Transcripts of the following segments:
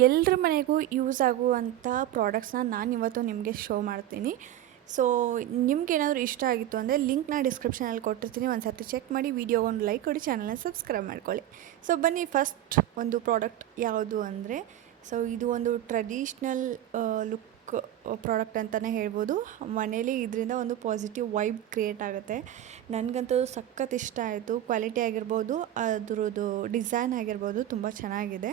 ಎಲ್ಲರ ಮನೆಗೂ ಯೂಸ್ ಆಗುವಂಥ ಪ್ರಾಡಕ್ಟ್ಸ್ನ ನಾನಿವತ್ತು ನಿಮಗೆ ಶೋ ಮಾಡ್ತೀನಿ. ಸೊ ನಿಮ್ಗೇನಾದರೂ ಇಷ್ಟ ಆಗಿತ್ತು ಅಂದರೆ ಲಿಂಕ್ನ ಡಿಸ್ಕ್ರಿಪ್ಷನಲ್ಲಿ ಕೊಟ್ಟಿರ್ತೀನಿ. ಒಂದು ಸರ್ತಿ ಚೆಕ್ ಮಾಡಿ, ವಿಡಿಯೋಗೆ ಒಂದು ಲೈಕ್ ಕೊಡಿ, ಚಾನಲ್ನ ಸಬ್ಸ್ಕ್ರೈಬ್ ಮಾಡ್ಕೊಳ್ಳಿ. ಸೊ ಬನ್ನಿ, ಫಸ್ಟ್ ಒಂದು ಪ್ರಾಡಕ್ಟ್ ಯಾವುದು ಅಂದರೆ, ಸೊ ಇದು ಒಂದು ಟ್ರೆಡಿಷ್ನಲ್ ಲುಕ್ ಪ್ರಾಡಕ್ಟ್ ಅಂತಲೇ ಹೇಳ್ಬೋದು. ಮನೇಲಿ ಇದರಿಂದ ಒಂದು ಪಾಸಿಟಿವ್ ವೈಬ್ ಕ್ರಿಯೇಟ್ ಆಗುತ್ತೆ. ನನಗಂತೂ ಸಖತ್ ಇಷ್ಟ ಆಯಿತು. ಕ್ವಾಲಿಟಿ ಆಗಿರ್ಬೋದು, ಅದರದ್ದು ಡಿಸೈನ್ ಆಗಿರ್ಬೋದು ತುಂಬ ಚೆನ್ನಾಗಿದೆ.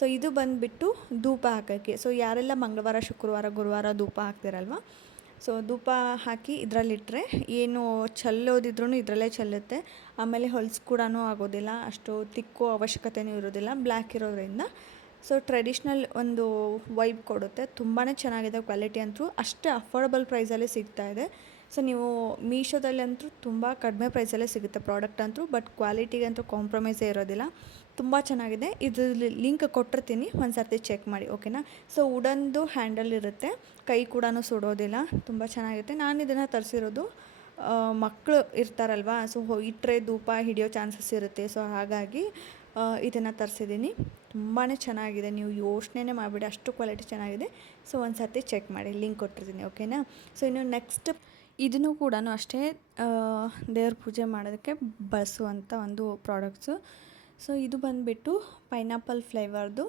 ಸೊ ಇದು ಬಂದುಬಿಟ್ಟು ಧೂಪ ಹಾಕೋಕ್ಕೆ. ಸೊ ಯಾರೆಲ್ಲ ಮಂಗಳವಾರ, ಶುಕ್ರವಾರ, ಗುರುವಾರ ಧೂಪ ಹಾಕ್ತಿರಲ್ವ, ಸೊ ಧೂಪ ಹಾಕಿ ಇದರಲ್ಲಿಟ್ಟರೆ ಏನು ಚೆಲ್ಲೋದಿದ್ರೂ ಇದರಲ್ಲೇ ಚೆಲ್ಲುತ್ತೆ. ಆಮೇಲೆ ಹೊಲ್ಸು ಕೂಡ ಆಗೋದಿಲ್ಲ, ಅಷ್ಟು ತಿಕ್ಕೋ ಅವಶ್ಯಕತೆಯೂ ಇರೋದಿಲ್ಲ, ಬ್ಲ್ಯಾಕ್ ಇರೋದ್ರಿಂದ. ಸೊ ಟ್ರೆಡಿಷ್ನಲ್ ಒಂದು ವೈಬ್ ಕೊಡುತ್ತೆ. ತುಂಬಾ ಚೆನ್ನಾಗಿದೆ. ಕ್ವಾಲಿಟಿ ಅಂತೂ ಅಷ್ಟೇ ಅಫೋರ್ಡಬಲ್ ಪ್ರೈಸಲ್ಲೇ ಸಿಗ್ತಾಯಿದೆ. ಸೊ ನೀವು ಮೀಶೋದಲ್ಲಂತೂ ತುಂಬ ಕಡಿಮೆ ಪ್ರೈಸಲ್ಲೇ ಸಿಗುತ್ತೆ ಪ್ರಾಡಕ್ಟ್ ಅಂತೂ, ಬಟ್ ಕ್ವಾಲಿಟಿಗಂತೂ ಕಾಂಪ್ರಮೈಸೇ ಇರೋದಿಲ್ಲ. ತುಂಬ ಚೆನ್ನಾಗಿದೆ. ಇದು ಲಿಂಕ್ ಕೊಟ್ಟಿರ್ತೀನಿ, ಒಂದು ಸರ್ತಿ ಚೆಕ್ ಮಾಡಿ, ಓಕೆನಾ. ಸೊ ವುಡನ್ದು ಹ್ಯಾಂಡಲ್ ಇರುತ್ತೆ, ಕೈ ಕೂಡ ಸುಡೋದಿಲ್ಲ. ತುಂಬ ಚೆನ್ನಾಗಿರುತ್ತೆ. ನಾನು ಇದನ್ನು ತರಿಸಿರೋದು ಮಕ್ಕಳು ಇರ್ತಾರಲ್ವ, ಸೊ ಇಟ್ಟರೆ ಧೂಪ ಹಿಡಿಯೋ ಚಾನ್ಸಸ್ ಇರುತ್ತೆ. ಸೊ ಹಾಗಾಗಿ ಇದನ್ನು ತರಿಸಿದ್ದೀನಿ. ತುಂಬಾ ಚೆನ್ನಾಗಿದೆ. ನೀವು ಯೋಚನೆ ಮಾಡಿಬಿಡಿ, ಅಷ್ಟು ಕ್ವಾಲಿಟಿ ಚೆನ್ನಾಗಿದೆ. ಸೊ ಒಂದು ಸರ್ತಿ ಚೆಕ್ ಮಾಡಿ, ಲಿಂಕ್ ಕೊಟ್ಟಿರ್ತೀನಿ, ಓಕೆನಾ. ಸೊ ಇನ್ನು ನೆಕ್ಸ್ಟ್ ಇದನ್ನು ಕೂಡ ಅಷ್ಟೇ ದೇವ್ರ ಪೂಜೆ ಮಾಡೋದಕ್ಕೆ ಬಳಸುವಂಥ ಒಂದು ಪ್ರಾಡಕ್ಟ್ಸು. ಸೊ ಇದು ಬಂದುಬಿಟ್ಟು ಪೈನಾಪಲ್ ಫ್ಲೇವರ್ದು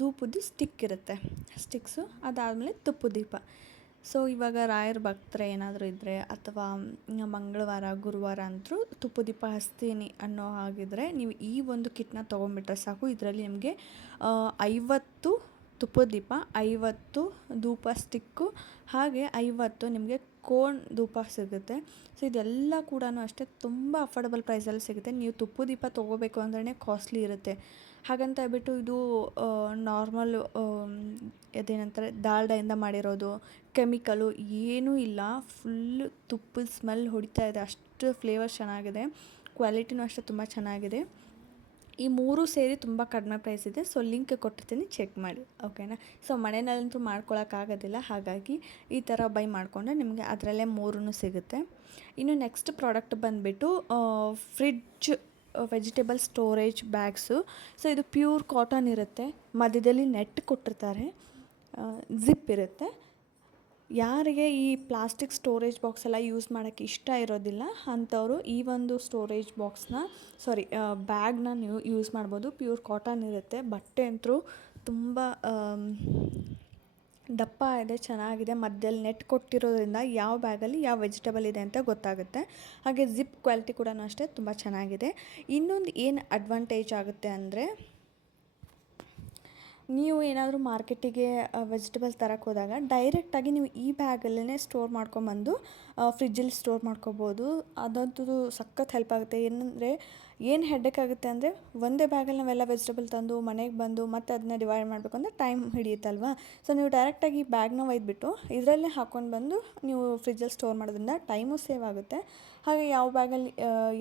ಧೂಪದ್ದು ಸ್ಟಿಕ್ ಇರುತ್ತೆ, ಸ್ಟಿಕ್ಸು. ಅದಾದಮೇಲೆ ತುಪ್ಪದ ದೀಪ. ಸೊ ಇವಾಗ ರಾಯರ ಭಕ್ತರು ಏನಾದರೂ ಇದ್ದರೆ, ಅಥವಾ ಮಂಗಳವಾರ, ಗುರುವಾರ ಅಂತೂ ತುಪ್ಪದ ದೀಪ ಹಚ್ತೀನಿ ಅನ್ನೋ ಹಾಗಿದ್ರೆ ನೀವು ಈ ಒಂದು ಕಿಟ್ನ ತೊಗೊಂಬಿಟ್ರೆ ಸಾಕು. ಇದರಲ್ಲಿ ನಿಮಗೆ 50 ತುಪ್ಪದ ದೀಪ, 50 ಧೂಪ ಸ್ಟಿಕ್ಕು, ಹಾಗೆ 50 ನಿಮಗೆ ಕೋನ್ ಧೂಪ ಸಿಗುತ್ತೆ. ಸೊ ಇದೆಲ್ಲ ಕೂಡ ಅಷ್ಟೇ ತುಂಬ ಅಫೋರ್ಡಬಲ್ ಪ್ರೈಸಲ್ಲಿ ಸಿಗುತ್ತೆ. ನೀವು ತುಪ್ಪದ ದೀಪ ತೊಗೋಬೇಕು ಅಂದ್ರೆ ಕಾಸ್ಟ್ಲಿ ಇರುತ್ತೆ. ಹಾಗಂತ ಹೇಳ್ಬಿಟ್ಟು ಇದು ನಾರ್ಮಲ್ ಅದೇನಂತಾರೆ ದಾಲ್ಡೆಯಿಂದ ಮಾಡಿರೋದು, ಕೆಮಿಕಲು ಏನೂ ಇಲ್ಲ. ಫುಲ್ಲು ತುಪ್ಪದ ಸ್ಮೆಲ್ ಹೊಡಿತಾ ಇದೆ, ಅಷ್ಟು ಫ್ಲೇವರ್ ಚೆನ್ನಾಗಿದೆ. ಕ್ವಾಲಿಟಿನೂ ಅಷ್ಟೇ ತುಂಬ ಚೆನ್ನಾಗಿದೆ. ಈ ಮೂರು ಸೇರಿ ತುಂಬ ಕಡಿಮೆ ಪ್ರೈಸ್ ಇದೆ. ಸೊ ಲಿಂಕ್ ಕೊಟ್ಟಿರ್ತೀನಿ, ಚೆಕ್ ಮಾಡಿ, ಓಕೆನಾ. ಸೊ ಮನೆಯಲ್ಲಂತೂ ಮಾಡ್ಕೊಳಕ್ಕಾಗೋದಿಲ್ಲ, ಹಾಗಾಗಿ ಈ ಥರ ಬೈ ಮಾಡಿಕೊಂಡ್ರೆ ನಿಮಗೆ ಅದರಲ್ಲೇ ಮೂರೂ ಸಿಗುತ್ತೆ. ಇನ್ನು ನೆಕ್ಸ್ಟ್ ಪ್ರಾಡಕ್ಟ್ ಬಂದುಬಿಟ್ಟು fridge vegetable storage bags. So ಇದು ಪ್ಯೂರ್ ಕಾಟನ್ ಇರುತ್ತೆ, ಮಧ್ಯದಲ್ಲಿ ನೆಟ್ ಕೊಟ್ಟಿರ್ತಾರೆ, ಜಿಪ್ ಇರುತ್ತೆ. ಯಾರಿಗೆ ಈ ಪ್ಲಾಸ್ಟಿಕ್ ಸ್ಟೋರೇಜ್ ಬಾಕ್ಸ್ ಎಲ್ಲ ಯೂಸ್ ಮಾಡೋಕ್ಕೆ ಇಷ್ಟ ಇರೋದಿಲ್ಲ ಅಂಥವರು ಈ ಒಂದು ಸ್ಟೋರೇಜ್ ಬಾಕ್ಸ್ನ ಬ್ಯಾಗ್ನ ನೀವು ಯೂಸ್ ಮಾಡ್ಬೋದು. ಪ್ಯೂರ್ ಕಾಟನ್ ಇರುತ್ತೆ. ಬಟ್ಟೆ ಅಂತೂ ತುಂಬ ದಪ್ಪ ಇದೆ, ಚೆನ್ನಾಗಿದೆ. ಮಧ್ಯದಲ್ಲಿ ನೆಟ್ ಕೊಟ್ಟಿರೋದ್ರಿಂದ ಯಾವ ಬ್ಯಾಗಲ್ಲಿ ಯಾವ ವೆಜಿಟೇಬಲ್ ಇದೆ ಅಂತ ಗೊತ್ತಾಗುತ್ತೆ. ಹಾಗೆ ಜಿಪ್ ಕ್ವಾಲಿಟಿ ಕೂಡ ಅಷ್ಟೇ ತುಂಬ ಚೆನ್ನಾಗಿದೆ. ಇನ್ನೊಂದು ಏನು ಅಡ್ವಾಂಟೇಜ್ ಆಗುತ್ತೆ ಅಂದರೆ, ನೀವು ಏನಾದರೂ ಮಾರ್ಕೆಟಿಗೆ ವೆಜಿಟೇಬಲ್ ತರಕ್ಕೆ ಹೋದಾಗ ಡೈರೆಕ್ಟಾಗಿ ನೀವು ಈ ಬ್ಯಾಗಲ್ಲೇ ಸ್ಟೋರ್ ಮಾಡ್ಕೊಂಬಂದು ಫ್ರಿಜ್ಜಲ್ಲಿ ಸ್ಟೋರ್ ಮಾಡ್ಕೋಬೋದು. ಅದಂತೂ ಸಖತ್ ಹೆಲ್ಪ್ ಆಗುತ್ತೆ. ಏನಂದರೆ ಏನು ಹೆಡ್ಡೇಕ್ ಆಗುತ್ತೆ ಅಂದರೆ, ಒಂದೇ ಬ್ಯಾಗಲ್ಲಿ ನಾವೆಲ್ಲ ವೆಜಿಟೇಬಲ್ ತಂದು ಮನೆಗೆ ಬಂದು ಮತ್ತೆ ಅದನ್ನ ಡಿವೈಡ್ ಮಾಡಬೇಕು ಅಂದರೆ ಟೈಮ್ ಹಿಡಿಯುತ್ತಲ್ವ. ಸೊ ನೀವು ಡೈರೆಕ್ಟಾಗಿ ಬ್ಯಾಗ್ನ ಒಯ್ದುಬಿಟ್ಟು ಇದರಲ್ಲೇ ಹಾಕ್ಕೊಂಡು ಬಂದು ನೀವು ಫ್ರಿಜ್ಜಲ್ಲಿ ಸ್ಟೋರ್ ಮಾಡೋದ್ರಿಂದ ಟೈಮು ಸೇವ್ ಆಗುತ್ತೆ. ಹಾಗೆ ಯಾವ ಬ್ಯಾಗಲ್ಲಿ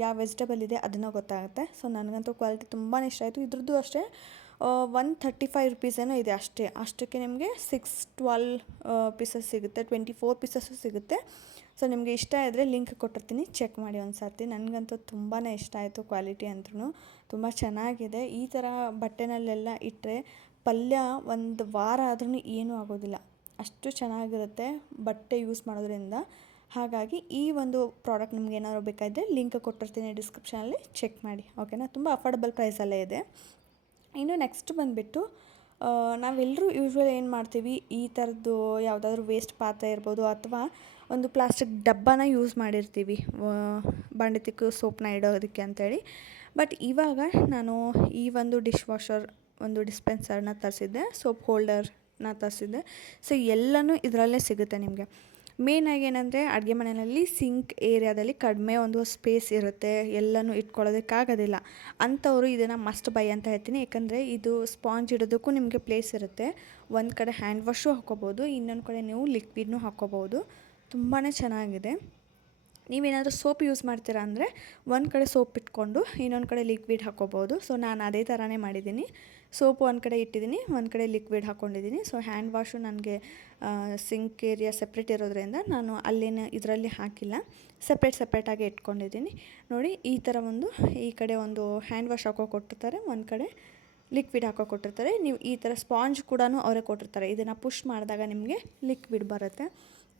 ಯಾವ ವೆಜಿಟೇಬಲ್ ಇದೆ ಅದನ್ನು ಗೊತ್ತಾಗುತ್ತೆ. ಸೊ ನನಗಂತೂ ಕ್ವಾಲಿಟಿ ತುಂಬಾ ಇಷ್ಟ ಆಯಿತು. ಇದ್ರದ್ದು ಅಷ್ಟೇ 135 ರುಪೀಸ್ ಏನೋ ಇದೆ ಅಷ್ಟೇ. ಅಷ್ಟಕ್ಕೆ ನಿಮಗೆ 612 ಪೀಸಸ್ ಸಿಗುತ್ತೆ, 24 ಪೀಸಸ್ಸು ಸಿಗುತ್ತೆ. ಸೊ ನಿಮಗೆ ಇಷ್ಟ ಇದ್ದರೆ ಲಿಂಕ್ ಕೊಟ್ಟಿರ್ತೀನಿ, ಚೆಕ್ ಮಾಡಿ ಒಂದು ಸರ್ತಿ. ನನಗಂತೂ ತುಂಬಾ ಇಷ್ಟ ಆಯಿತು. ಕ್ವಾಲಿಟಿ ಅಂತೂ ತುಂಬ ಚೆನ್ನಾಗಿದೆ. ಈ ಥರ ಬಟ್ಟೆನಲ್ಲೆಲ್ಲ ಇಟ್ಟರೆ ಪಲ್ಯ ಒಂದು ವಾರ ಆದ್ರೂ ಏನೂ ಆಗೋದಿಲ್ಲ, ಅಷ್ಟು ಚೆನ್ನಾಗಿರುತ್ತೆ ಬಟ್ಟೆ ಯೂಸ್ ಮಾಡೋದ್ರಿಂದ. ಹಾಗಾಗಿ ಈ ಒಂದು ಪ್ರಾಡಕ್ಟ್ ನಿಮ್ಗೆ ಏನಾದರೂ ಬೇಕಾದರೆ ಲಿಂಕ್ ಕೊಟ್ಟಿರ್ತೀನಿ ಡಿಸ್ಕ್ರಿಪ್ಷನಲ್ಲಿ, ಚೆಕ್ ಮಾಡಿ, ಓಕೆನಾ. ತುಂಬ ಅಫೋರ್ಡಬಲ್ ಪ್ರೈಸಲ್ಲೇ ಇದೆ. ಇನ್ನು ನೆಕ್ಸ್ಟ್ ಬಂದುಬಿಟ್ಟು ನಾವೆಲ್ಲರೂ ಯೂಶ್ವಲಿ ಏನು ಮಾಡ್ತೀವಿ, ಈ ಥರದ್ದು ಯಾವುದಾದ್ರೂ ವೇಸ್ಟ್ ಪಾತ್ರೆ ಇರ್ಬೋದು, ಅಥವಾ ಒಂದು ಪ್ಲಾಸ್ಟಿಕ್ ಡಬ್ಬನ ಯೂಸ್ ಮಾಡಿರ್ತೀವಿ ಬಾಂಡೆ ತಿಕ್ಕು ಸೋಪ್ನ ಇಡೋದಕ್ಕೆ ಅಂಥೇಳಿ. ಬಟ್ ಇವಾಗ ನಾನು ಈ ಒಂದು ಡಿಶ್ ವಾಷರ್ ಒಂದು ಡಿಸ್ಪೆನ್ಸರ್ನ ತರಿಸಿದ್ದೆ, ಸೋಪ್ ಹೋಲ್ಡರ್ನ ತರಿಸಿದ್ದೆ. ಸೊ ಎಲ್ಲನೂ ಇದರಲ್ಲೇ ಸಿಗುತ್ತೆ ನಿಮಗೆ. ಮೇಯ್ನಾಗಿ ಏನಂದರೆ, ಅಡುಗೆ ಮನೆಯಲ್ಲಿ ಸಿಂಕ್ ಏರಿಯಾದಲ್ಲಿ ಕಡಿಮೆ ಒಂದು ಸ್ಪೇಸ್ ಇರುತ್ತೆ, ಎಲ್ಲನೂ ಇಟ್ಕೊಳ್ಳೋದಕ್ಕಾಗೋದಿಲ್ಲ ಅಂಥವರು ಇದನ್ನು ಮಸ್ಟ್ ಬೈ ಅಂತ ಹೇಳ್ತೀನಿ. ಯಾಕಂದರೆ ಇದು ಸ್ಪಾಂಜ್ ಇಡೋದಕ್ಕೂ ನಿಮಗೆ ಪ್ಲೇಸ್ ಇರುತ್ತೆ. ಒಂದು ಕಡೆ ಹ್ಯಾಂಡ್ ವಾಶು ಹಾಕ್ಕೋಬೋದು, ಇನ್ನೊಂದು ಕಡೆ ನೀವು ಲಿಕ್ವಿಡ್ನೂ ಹಾಕ್ಕೋಬೋದು. ತುಂಬಾ ಚೆನ್ನಾಗಿದೆ. ನೀವೇನಾದರೂ ಸೋಪ್ ಯೂಸ್ ಮಾಡ್ತೀರಾ ಅಂದರೆ ಒಂದು ಕಡೆ ಸೋಪ್ ಇಟ್ಕೊಂಡು ಇನ್ನೊಂದು ಕಡೆ ಲಿಕ್ವಿಡ್ ಹಾಕ್ಕೋಬೋದು. ಸೊ ನಾನು ಅದೇ ಥರನೇ ಮಾಡಿದ್ದೀನಿ. ಸೋಪು ಒಂದು ಕಡೆ ಇಟ್ಟಿದ್ದೀನಿ, ಒಂದು ಕಡೆ ಲಿಕ್ವಿಡ್ ಹಾಕ್ಕೊಂಡಿದ್ದೀನಿ. ಸೊ ಹ್ಯಾಂಡ್ ವಾಶು ನನಗೆ ಸಿಂಕ್ ಏರಿಯಾ ಸಪ್ರೇಟ್ ಇರೋದ್ರಿಂದ ನಾನು ಅಲ್ಲೇನು ಇದರಲ್ಲಿ ಹಾಕಿಲ್ಲ, ಸಪ್ರೇಟಾಗಿ ಇಟ್ಕೊಂಡಿದ್ದೀನಿ. ನೋಡಿ ಈ ಥರ ಈ ಕಡೆ ಒಂದು ಹ್ಯಾಂಡ್ ವಾಶ್ ಹಾಕೋ ಕೊಟ್ಟಿರ್ತಾರೆ, ಒಂದು ಕಡೆ ಲಿಕ್ವಿಡ್ ಹಾಕೋ ಕೊಟ್ಟಿರ್ತಾರೆ. ನೀವು ಈ ಥರ ಸ್ಪಾಂಜ್ ಕೂಡ ಅವರೇ ಕೊಟ್ಟಿರ್ತಾರೆ. ಇದನ್ನು ಪುಷ್ ಮಾಡಿದಾಗ ನಿಮಗೆ ಲಿಕ್ವಿಡ್ ಬರುತ್ತೆ.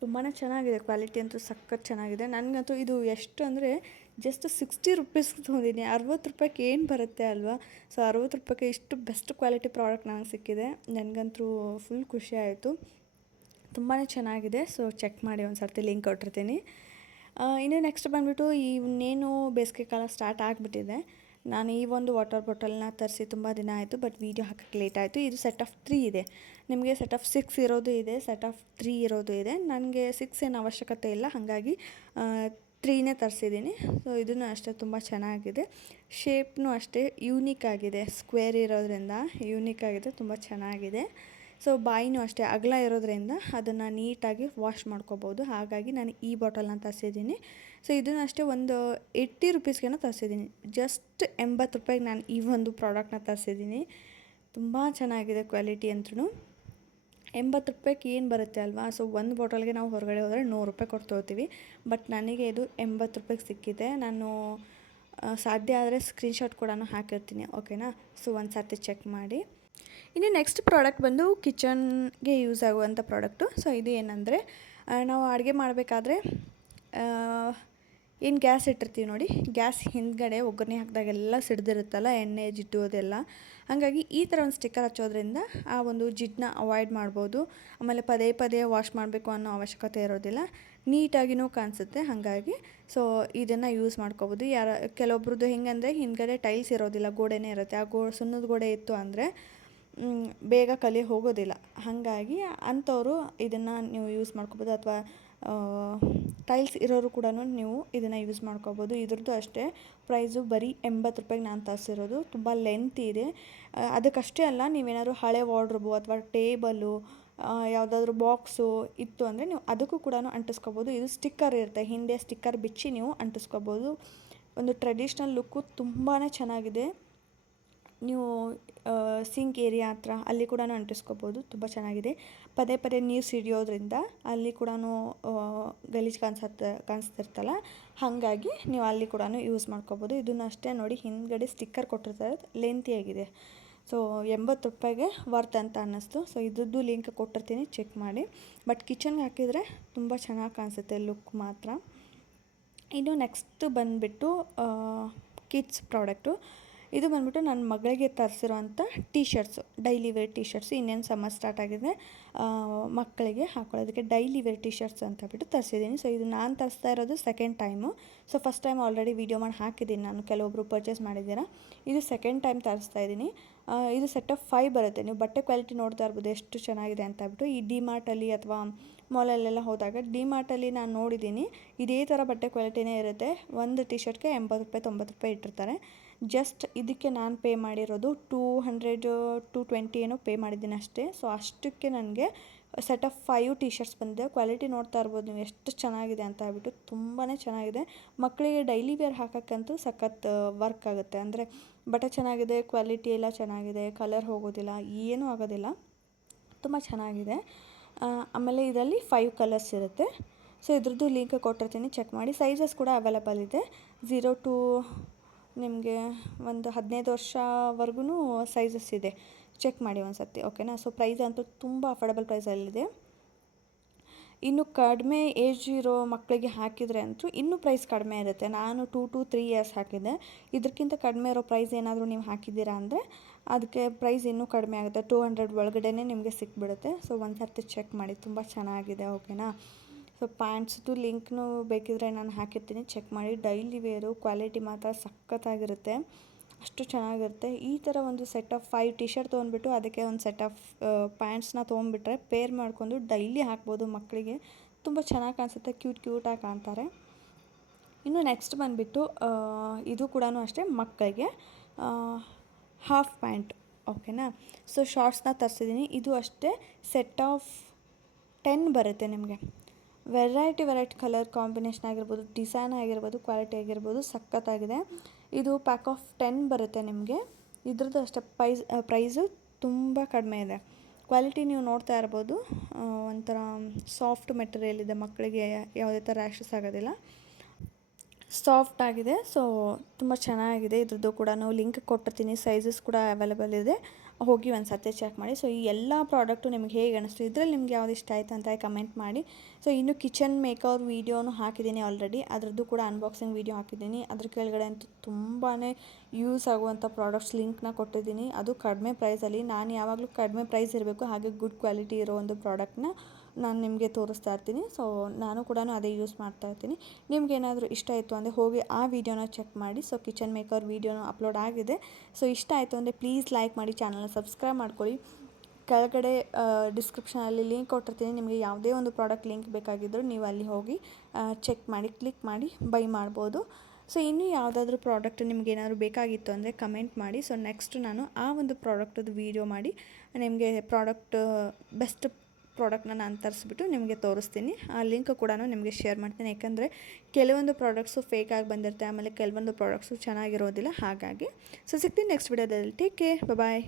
ತುಂಬಾ ಚೆನ್ನಾಗಿದೆ, ಕ್ವಾಲಿಟಿ ಅಂತೂ ಸಖತ್ ಚೆನ್ನಾಗಿದೆ. ನನಗಂತೂ ಇದು ಎಷ್ಟು ಅಂದರೆ ಜಸ್ಟ್ 60 ರುಪೀಸ್ಗೆ ತೊಗೊಂಡಿದ್ದೀನಿ. 60 ರೂಪಾಯಿಗೆ ಏನು ಬರುತ್ತೆ ಅಲ್ವಾ. ಸೊ 60 ರೂಪಾಯಿಗೆ ಇಷ್ಟು ಬೆಸ್ಟ್ ಕ್ವಾಲಿಟಿ ಪ್ರಾಡಕ್ಟ್ ನನಗೆ ಸಿಕ್ಕಿದೆ. ನನಗಂತೂ ಫುಲ್ ಖುಷಿ ಆಯಿತು. ತುಂಬಾ ಚೆನ್ನಾಗಿದೆ. ಸೊ ಚೆಕ್ ಮಾಡಿ ಒಂದು ಸರ್ತಿ, ಲಿಂಕ್ ಕೊಟ್ಟಿರ್ತೀನಿ. ಇನ್ನು ನೆಕ್ಸ್ಟ್ ಬಂದುಬಿಟ್ಟು ಇನ್ನೇನು ಬೇಸಿಗೆ ಕಾಲ ಸ್ಟಾರ್ಟ್ ಆಗಿಬಿಟ್ಟಿದೆ. ನಾನು ಈ ಒಂದು ವಾಟರ್ ಬಾಟಲ್ನ ತರಿಸಿ ತುಂಬ ದಿನ ಆಯಿತು, ಬಟ್ ವೀಡಿಯೋ ಹಾಕೋಕ್ಕೆ ಲೇಟ್ ಆಯಿತು. ಇದು ಸೆಟ್ ಆಫ್ 3 ಇದೆ. ನಿಮಗೆ ಸೆಟ್ ಆಫ್ 6 ಇರೋದು ಇದೆ, ಸೆಟ್ ಆಫ್ 3 ಇರೋದು ಇದೆ. ನನಗೆ 6 ಏನು ಅವಶ್ಯಕತೆ ಇಲ್ಲ, ಹಾಗಾಗಿ 3ನೇ ತರಿಸಿದ್ದೀನಿ. ಸೊ ಇದನ್ನು ಅಷ್ಟೇ ತುಂಬ ಚೆನ್ನಾಗಿದೆ. ಶೇಪ್ನೂ ಅಷ್ಟೇ ಯೂನಿಕ್ ಆಗಿದೆ, ಸ್ಕ್ವೇರ್ ಇರೋದ್ರಿಂದ ಯೂನಿಕ್ ಆಗಿದೆ, ತುಂಬ ಚೆನ್ನಾಗಿದೆ. ಸೊ ಬಾಯಿನೂ ಅಷ್ಟೇ ಅಗಲ ಇರೋದ್ರಿಂದ ಅದನ್ನು ನೀಟಾಗಿ ವಾಶ್ ಮಾಡ್ಕೋಬೋದು. ಹಾಗಾಗಿ ನಾನು ಈ ಬಾಟಲ್ನ ತರಿಸಿದ್ದೀನಿ. ಸೊ ಇದನ್ನು ಅಷ್ಟೇ ಒಂದು 80 ರುಪೀಸ್ಗೇನೋ ತರಿಸಿದ್ದೀನಿ. ಜಸ್ಟ್ 80 ರೂಪಾಯಿಗೆ ನಾನು ಈ ಒಂದು ಪ್ರಾಡಕ್ಟ್ನ ತರಿಸಿದ್ದೀನಿ. ತುಂಬ ಚೆನ್ನಾಗಿದೆ ಕ್ವಾಲಿಟಿ ಅಂತೂ. 80 ರೂಪಾಯಿಗೆ ಏನು ಬರುತ್ತೆ ಅಲ್ವಾ. ಸೊ ಒಂದು ಬಾಟಲ್ಗೆ ನಾವು ಹೊರಗಡೆ ಹೋದರೆ 100 ರೂಪಾಯಿ ಕೊಟ್ಟು ತೊಗೋತೀವಿ. ಬಟ್ ನನಗೆ ಇದು 80 ರೂಪಾಯಿಗೆ ಸಿಕ್ಕಿದೆ. ನಾನು ಸಾಧ್ಯ ಆದರೆ ಸ್ಕ್ರೀನ್ಶಾಟ್ ಕೂಡ ಹಾಕಿರ್ತೀನಿ, ಓಕೆನಾ. ಸೊ ಒಂದು ಸರ್ತಿ ಚೆಕ್ ಮಾಡಿ. ಇನ್ನು ನೆಕ್ಸ್ಟ್ ಪ್ರಾಡಕ್ಟ್ ಬಂದು ಕಿಚನ್ಗೆ ಯೂಸ್ ಆಗುವಂಥ ಪ್ರಾಡಕ್ಟು. ಸೊ ಇದು ಏನಂದರೆ, ನಾವು ಅಡುಗೆ ಮಾಡಬೇಕಾದ್ರೆ ಏನು ಗ್ಯಾಸ್ ಇಟ್ಟಿರ್ತೀವಿ ನೋಡಿ, ಗ್ಯಾಸ್ ಹಿಂದ್ಗಡೆ ಒಗ್ಗರಣೆ ಹಾಕಿದಾಗೆಲ್ಲ ಸಿಡ್ದಿರುತ್ತಲ್ಲ ಎಣ್ಣೆ ಜಿಡ್ಡು ಅದೆಲ್ಲ. ಹಾಗಾಗಿ ಈ ಥರ ಒಂದು ಸ್ಟಿಕ್ಕರ್ ಹಚ್ಚೋದ್ರಿಂದ ಆ ಒಂದು ಜಿಡ್ಡನ್ನ ಅವಾಯ್ಡ್ ಮಾಡ್ಬೋದು. ಆಮೇಲೆ ಪದೇ ಪದೇ ವಾಶ್ ಮಾಡಬೇಕು ಅನ್ನೋ ಅವಶ್ಯಕತೆ ಇರೋದಿಲ್ಲ, ನೀಟಾಗಿಯೂ ಕಾಣಿಸುತ್ತೆ. ಹಾಗಾಗಿ ಸೊ ಇದನ್ನು ಯೂಸ್ ಮಾಡ್ಕೋಬೋದು. ಕೆಲವೊಬ್ರದ್ದು ಹೆಂಗಂದರೆ ಹಿಂದ್ಗಡೆ ಟೈಲ್ಸ್ ಇರೋದಿಲ್ಲ, ಗೋಡೆನೇ ಇರುತ್ತೆ. ಆ ಸುಣ್ಣದ ಗೋಡೆ ಇತ್ತು ಅಂದರೆ ಬೇಗ ಕಲಿ ಹೋಗೋದಿಲ್ಲ. ಹಾಗಾಗಿ ಅಂಥವರು ಇದನ್ನು ನೀವು ಯೂಸ್ ಮಾಡ್ಕೋಬೋದು. ಅಥವಾ ಟೈಲ್ಸ್ ಇರೋರು ಕೂಡ ನೀವು ಇದನ್ನು ಯೂಸ್ ಮಾಡ್ಕೋಬೋದು. ಇದ್ರದ್ದು ಅಷ್ಟೇ ಪ್ರೈಸು ಬರೀ 80 ರೂಪಾಯಿಗೆ ನಾನು ತರಿಸಿರೋದು. ತುಂಬ ಲೆಂತ್ ಇದೆ. ಅದಕ್ಕಷ್ಟೇ ಅಲ್ಲ, ನೀವೇನಾದ್ರು ಹಳೆ ವಾರ್ಡ್ರೋಬು ಅಥವಾ ಟೇಬಲು, ಯಾವುದಾದ್ರೂ ಬಾಕ್ಸು ಇತ್ತು ಅಂದರೆ ನೀವು ಅದಕ್ಕೂ ಕೂಡ ಅಂಟಿಸ್ಕೋಬೋದು. ಇದು ಸ್ಟಿಕ್ಕರ್ ಇರುತ್ತೆ, ಹಿಂದೆ ಸ್ಟಿಕ್ಕರ್ ಬಿಚ್ಚಿ ನೀವು ಅಂಟಿಸ್ಕೋಬೋದು. ಒಂದು ಟ್ರೆಡಿಷ್ನಲ್ ಲುಕ್ಕು ತುಂಬಾ ಚೆನ್ನಾಗಿದೆ. ನೀವು ಸಿಂಕ್ ಏರಿಯಾ ಹತ್ರ ಅಲ್ಲಿ ಕೂಡ ಅಂಟಿಸ್ಕೋಬೋದು, ತುಂಬ ಚೆನ್ನಾಗಿದೆ. ಪದೇ ಪದೇ ನೀರು ಸಿಡಿಯೋದ್ರಿಂದ ಅಲ್ಲಿ ಕೂಡ ಗಲೀಜು ಕಾಣಿಸ್ತಿರ್ತಲ್ಲ, ಹಾಗಾಗಿ ನೀವು ಅಲ್ಲಿ ಕೂಡ ಯೂಸ್ ಮಾಡ್ಕೋಬೋದು. ಇದನ್ನು ಅಷ್ಟೇ ನೋಡಿ, ಹಿಂದ್ಗಡೆ ಸ್ಟಿಕ್ಕರ್ ಕೊಟ್ಟಿರ್ತಾರೆ, ಲೆಂತಿಯಾಗಿದೆ. ಸೊ 80 ರೂಪಾಯಿಗೆ ವರ್ತ್ ಅಂತ ಅನ್ನಿಸ್ತು. ಸೊ ಇದ್ರದ್ದು ಲಿಂಕ್ ಕೊಟ್ಟಿರ್ತೀನಿ, ಚೆಕ್ ಮಾಡಿ. ಬಟ್ ಕಿಚನ್ಗೆ ಹಾಕಿದರೆ ತುಂಬ ಚೆನ್ನಾಗಿ ಕಾಣಿಸುತ್ತೆ ಲುಕ್ ಮಾತ್ರ. ಇನ್ನು ನೆಕ್ಸ್ಟ್ ಬಂದುಬಿಟ್ಟು ಕಿಡ್ಸ್ ಪ್ರಾಡಕ್ಟು. ಇದು ಬಂದ್ಬಿಟ್ಟು ನನ್ನ ಮಗಳಿಗೆ ತರಿಸಿರೋಂಥ T shirts, daily wear T shirts. ಇನ್ನೇನು ಸಮ್ಮರ್ ಸ್ಟಾರ್ಟ್ ಆಗಿದೆ, ಮಕ್ಕಳಿಗೆ ಹಾಕೊಳ್ಳೋದಕ್ಕೆ ಡೈಲಿ ವೇರ್ ಟೀ ಶರ್ಟ್ಸ್ ಅಂತ ಬಿಟ್ಟು ತರಿಸಿದ್ದೀನಿ. ಸೊ ಇದು ನಾನು ತರಿಸ್ತಾ ಇರೋದು second time. So first time already video ಮಾಡಿ ಹಾಕಿದ್ದೀನಿ ನಾನು, ಕೆಲವೊಬ್ಬರು ಪರ್ಚೇಸ್ ಮಾಡಿದ್ದೀರಾ. ಇದು ಸೆಕೆಂಡ್ ಟೈಮ್ ತರಿಸ್ತಾ ಇದ್ದೀನಿ. ಇದು ಸೆಟ್ ಆಫ್ 5 ಬರುತ್ತೆ. ನೀವು ಬಟ್ಟೆ ಕ್ವಾಲಿಟಿ ನೋಡ್ತಾ ಇರ್ಬೋದು ಎಷ್ಟು ಚೆನ್ನಾಗಿದೆ ಅಂತ ಹೇಳ್ಬಿಟ್ಟು. ಈ ಡಿಮಾರ್ಟಲ್ಲಿ ಅಥವಾ ಮಾಲಲ್ಲೆಲ್ಲ ಹೋದಾಗ, ಡಿಮಾರ್ಟಲ್ಲಿ ನಾನು ನೋಡಿದ್ದೀನಿ ಇದೇ ಥರ ಬಟ್ಟೆ ಕ್ವಾಲಿಟಿನೇ ಇರುತ್ತೆ. ಒಂದು ಟಿ ಶರ್ಟ್ಗೆ 80 ರೂಪಾಯಿ 90 ರೂಪಾಯಿ ಇಟ್ಟಿರ್ತಾರೆ. ಜಸ್ಟ್ ಇದಕ್ಕೆ ನಾನು ಪೇ ಮಾಡಿರೋದು 200 to 220 ಏನೋ ಪೇ ಮಾಡಿದ್ದೀನಿ ಅಷ್ಟೇ. ಸೊ ಅಷ್ಟಕ್ಕೆ ನನಗೆ ಸೆಟ್ ಆಫ್ 5 ಟಿ ಶರ್ಟ್ಸ್ ಬಂದಿದೆ. ಕ್ವಾಲಿಟಿ ನೋಡ್ತಾ ಇರ್ಬೋದು ನೀವು ಎಷ್ಟು ಚೆನ್ನಾಗಿದೆ ಅಂತ ಹೇಳ್ಬಿಟ್ಟು, ತುಂಬಾ ಚೆನ್ನಾಗಿದೆ. ಮಕ್ಕಳಿಗೆ ಡೈಲಿ ವೇರ್ ಹಾಕೋಕ್ಕಂತೂ ಸಖತ್ ವರ್ಕ್ ಆಗುತ್ತೆ. ಅಂದರೆ ಬಟ್ಟೆ ಚೆನ್ನಾಗಿದೆ, ಕ್ವಾಲಿಟಿ ಎಲ್ಲ ಚೆನ್ನಾಗಿದೆ, ಕಲರ್ ಹೋಗೋದಿಲ್ಲ, ಏನೂ ಆಗೋದಿಲ್ಲ, ತುಂಬ ಚೆನ್ನಾಗಿದೆ. ಆಮೇಲೆ ಇದರಲ್ಲಿ 5 ಕಲರ್ಸ್ ಇರುತ್ತೆ. ಸೊ ಇದ್ರದ್ದು ಲಿಂಕ್ ಕೊಟ್ಟಿರ್ತೀನಿ, ಚೆಕ್ ಮಾಡಿ. ಸೈಜಸ್ ಕೂಡ ಅವೈಲೇಬಲ್ ಇದೆ. 0 to ನಿಮಗೆ ಒಂದು 15 ವರ್ಷವರೆಗೂ ಸೈಜಸ್ ಇದೆ, ಚೆಕ್ ಮಾಡಿ ಒಂದು ಸರ್ತಿ, ಓಕೆನಾ. ಸೊ ಪ್ರೈಸ್ ಅಂತೂ ತುಂಬ ಅಫೋರ್ಡಬಲ್ ಪ್ರೈಸಲ್ಲಿದೆ. ಇನ್ನು ಕಡಿಮೆ ಏಜ್ ಇರೋ ಮಕ್ಕಳಿಗೆ ಹಾಕಿದರೆ ಅಂತೂ ಇನ್ನೂ ಪ್ರೈಸ್ ಕಡಿಮೆ ಇರುತ್ತೆ. ನಾನು 2 to 3 ಇಯರ್ಸ್ ಹಾಕಿದ್ದೆ. ಇದಕ್ಕಿಂತ ಕಡಿಮೆ ಇರೋ ಪ್ರೈಸ್ ಏನಾದರೂ ನೀವು ಹಾಕಿದ್ದೀರಾ ಅಂದರೆ ಅದಕ್ಕೆ ಪ್ರೈಸ್ ಇನ್ನೂ ಕಡಿಮೆ ಆಗುತ್ತೆ. 200 ಒಳಗಡೆ ನಿಮಗೆ ಸಿಕ್ಬಿಡುತ್ತೆ. ಸೊ ಒಂದು ಸರ್ತಿ ಚೆಕ್ ಮಾಡಿ, ತುಂಬ ಚೆನ್ನಾಗಿದೆ, ಓಕೆನಾ. ಸೊ ಪ್ಯಾಂಟ್ಸ್ದು ಲಿಂಕ್ನು ಬೇಕಿದ್ರೆ ನಾನು ಹಾಕಿರ್ತೀನಿ, ಚೆಕ್ ಮಾಡಿ. ಡೈಲಿ ವೇರು ಕ್ವಾಲಿಟಿ ಮಾತ್ರ ಸಖತ್ತಾಗಿರುತ್ತೆ, ಅಷ್ಟು ಚೆನ್ನಾಗಿರುತ್ತೆ. ಈ ಥರ ಒಂದು ಸೆಟ್ ಆಫ್ 5 ಟಿ ಶರ್ಟ್ ತೊಗೊಂಡ್ಬಿಟ್ಟು ಅದಕ್ಕೆ ಒಂದು ಸೆಟ್ ಆಫ್ ಪ್ಯಾಂಟ್ಸ್ನ ತೊಗೊಂಡ್ಬಿಟ್ರೆ ಪೇರ್ ಮಾಡಿಕೊಂಡು ಡೈಲಿ ಹಾಕ್ಬೋದು ಮಕ್ಕಳಿಗೆ. ತುಂಬ ಚೆನ್ನಾಗಿ ಕಾಣಿಸುತ್ತೆ, ಕ್ಯೂಟಾಗಿ ಕಾಣ್ತಾರೆ. ಇನ್ನು ನೆಕ್ಸ್ಟ್ ಬಂದುಬಿಟ್ಟು ಇದು ಕೂಡ ಅಷ್ಟೇ ಮಕ್ಕಳಿಗೆ ಹಾಫ್ ಪ್ಯಾಂಟ್, ಓಕೆನಾ. ಸೊ ಶಾರ್ಟ್ಸ್ನ ತರಿಸಿದ್ದೀನಿ. ಇದು ಅಷ್ಟೇ ಸೆಟ್ ಆಫ್ 10 ಬರುತ್ತೆ ನಿಮಗೆ. ವೆರೈಟಿ ಕಲರ್ ಕಾಂಬಿನೇಷನ್ ಆಗಿರ್ಬೋದು, ಡಿಸೈನ್ ಆಗಿರ್ಬೋದು, ಕ್ವಾಲಿಟಿ ಆಗಿರ್ಬೋದು, ಸಖತ್ತಾಗಿದೆ. ಇದು ಪ್ಯಾಕ್ ಆಫ್ 10 ಬರುತ್ತೆ ನಿಮಗೆ. ಇದ್ರದ್ದು ಅಷ್ಟೇ ಪ್ರೈಸು ತುಂಬ ಕಡಿಮೆ ಇದೆ. ಕ್ವಾಲಿಟಿ ನೀವು ನೋಡ್ತಾ ಇರ್ಬೋದು, ಒಂಥರ ಸಾಫ್ಟ್ ಮೆಟೀರಿಯಲ್ ಇದೆ, ಮಕ್ಕಳಿಗೆ ಯಾವುದೇ ಥರ ರ್ಯಾಷಸ್ ಆಗೋದಿಲ್ಲ. ಸಾಫ್ಟ್ ಆಗಿದೆ. ಸೊ ತುಂಬ ಚೆನ್ನಾಗಿದೆ. ಇದ್ರದ್ದು ಕೂಡ ಲಿಂಕ್ ಕೊಟ್ಟಿರ್ತೀನಿ, ಸೈಜಸ್ ಕೂಡ ಅವೈಲೇಬಲ್ ಇದೆ, ಹೋಗಿ ಒಂದು ಸರ್ತಿ ಚೆಕ್ ಮಾಡಿ. ಸೊ ಈ ಎಲ್ಲ ಪ್ರಾಡಕ್ಟು ನಿಮ್ಗೆ ಹೇಗೆ ಅನಿಸ್ತು, ಇದರಲ್ಲಿ ನಿಮ್ಗೆ ಯಾವ್ದು ಇಷ್ಟ ಆಯಿತು ಅಂತ ಕಮೆಂಟ್ ಮಾಡಿ. ಸೊ ಇನ್ನು ಕಿಚನ್ ಮೇಕರ್ ವೀಡಿಯೋನು ಹಾಕಿದ್ದೀನಿ ಆಲ್ರೆಡಿ, ಅದರದ್ದು ಕೂಡ ಅನ್ಬಾಕ್ಸಿಂಗ್ ವೀಡಿಯೋ ಹಾಕಿದ್ದೀನಿ. ಅದ್ರ ಕೆಳಗಡೆ ಅಂತೂ ತುಂಬಾ ಯೂಸ್ ಆಗುವಂಥ ಪ್ರಾಡಕ್ಟ್ಸ್ ಲಿಂಕ್ನ ಕೊಟ್ಟಿದ್ದೀನಿ, ಅದು ಕಡಿಮೆ ಪ್ರೈಸಲ್ಲಿ. ನಾನು ಯಾವಾಗಲೂ ಕಡಿಮೆ ಪ್ರೈಸ್ ಇರಬೇಕು, ಹಾಗೆ ಗುಡ್ ಕ್ವಾಲಿಟಿ ಇರೋ ಒಂದು ಪ್ರಾಡಕ್ಟ್ನ ನಾನು ನಿಮಗೆ ತೋರಿಸ್ತಾ ಇರ್ತೀನಿ. ಸೊ ನಾನು ಕೂಡ ಅದೇ ಯೂಸ್ ಮಾಡ್ತಾ ಇರ್ತೀನಿ. ನಿಮ್ಗೇನಾದರೂ ಇಷ್ಟ ಆಯಿತು ಅಂದರೆ ಹೋಗಿ ಆ ವಿಡಿಯೋನ ಚೆಕ್ ಮಾಡಿ. ಸೊ ಕಿಚನ್ ಮೇಕರ್ ವೀಡಿಯೋನ ಅಪ್ಲೋಡ್ ಆಗಿದೆ. ಸೊ ಇಷ್ಟ ಆಯಿತು ಅಂದರೆ ಪ್ಲೀಸ್ ಲೈಕ್ ಮಾಡಿ, ಚಾನಲ್ನ ಸಬ್ಸ್ಕ್ರೈಬ್ ಮಾಡ್ಕೊಳ್ಳಿ. ಕೆಳಗಡೆ ಡಿಸ್ಕ್ರಿಪ್ಷನಲ್ಲಿ ಲಿಂಕ್ ಕೊಟ್ಟಿರ್ತೀನಿ. ನಿಮಗೆ ಯಾವುದೇ ಒಂದು ಪ್ರಾಡಕ್ಟ್ ಲಿಂಕ್ ಬೇಕಾಗಿದ್ದರೂ ನೀವು ಅಲ್ಲಿ ಹೋಗಿ ಚೆಕ್ ಮಾಡಿ, ಕ್ಲಿಕ್ ಮಾಡಿ ಬೈ ಮಾಡ್ಬೋದು. ಸೊ ಇನ್ನೂ ಯಾವುದಾದ್ರೂ ಪ್ರಾಡಕ್ಟ್ ನಿಮಗೇನಾದ್ರು ಬೇಕಾಗಿತ್ತು ಅಂದರೆ ಕಮೆಂಟ್ ಮಾಡಿ. ಸೊ ನೆಕ್ಸ್ಟ್ ನಾನು ಆ ಒಂದು ಪ್ರಾಡಕ್ಟದ್ದು ವೀಡಿಯೋ ಮಾಡಿ ನಿಮಗೆ ಬೆಸ್ಟ್ ಪ್ರಾಡಕ್ಟ್ನ ನಾನು ತರಿಸ್ಬಿಟ್ಟು ನಿಮಗೆ ತೋರಿಸ್ತೀನಿ. ಆ ಲಿಂಕ್ ಕೂಡ ನಿಮಗೆ ಶೇರ್ ಮಾಡ್ತೀನಿ. ಯಾಕಂದರೆ ಕೆಲವೊಂದು ಪ್ರಾಡಕ್ಟ್ಸು ಫೇಕಾಗಿ ಬಂದಿರುತ್ತೆ, ಆಮೇಲೆ ಕೆಲವೊಂದು ಪ್ರಾಡಕ್ಟ್ಸು ಚೆನ್ನಾಗಿರೋದಿಲ್ಲ. ಹಾಗಾಗಿ ಸೊ ಸಿಗ್ತೀನಿ ನೆಕ್ಸ್ಟ್ ವಿಡಿಯೋದಲ್ಲಿ. ಟೇಕ್ ಕೇರ್, ಬಾಯ್.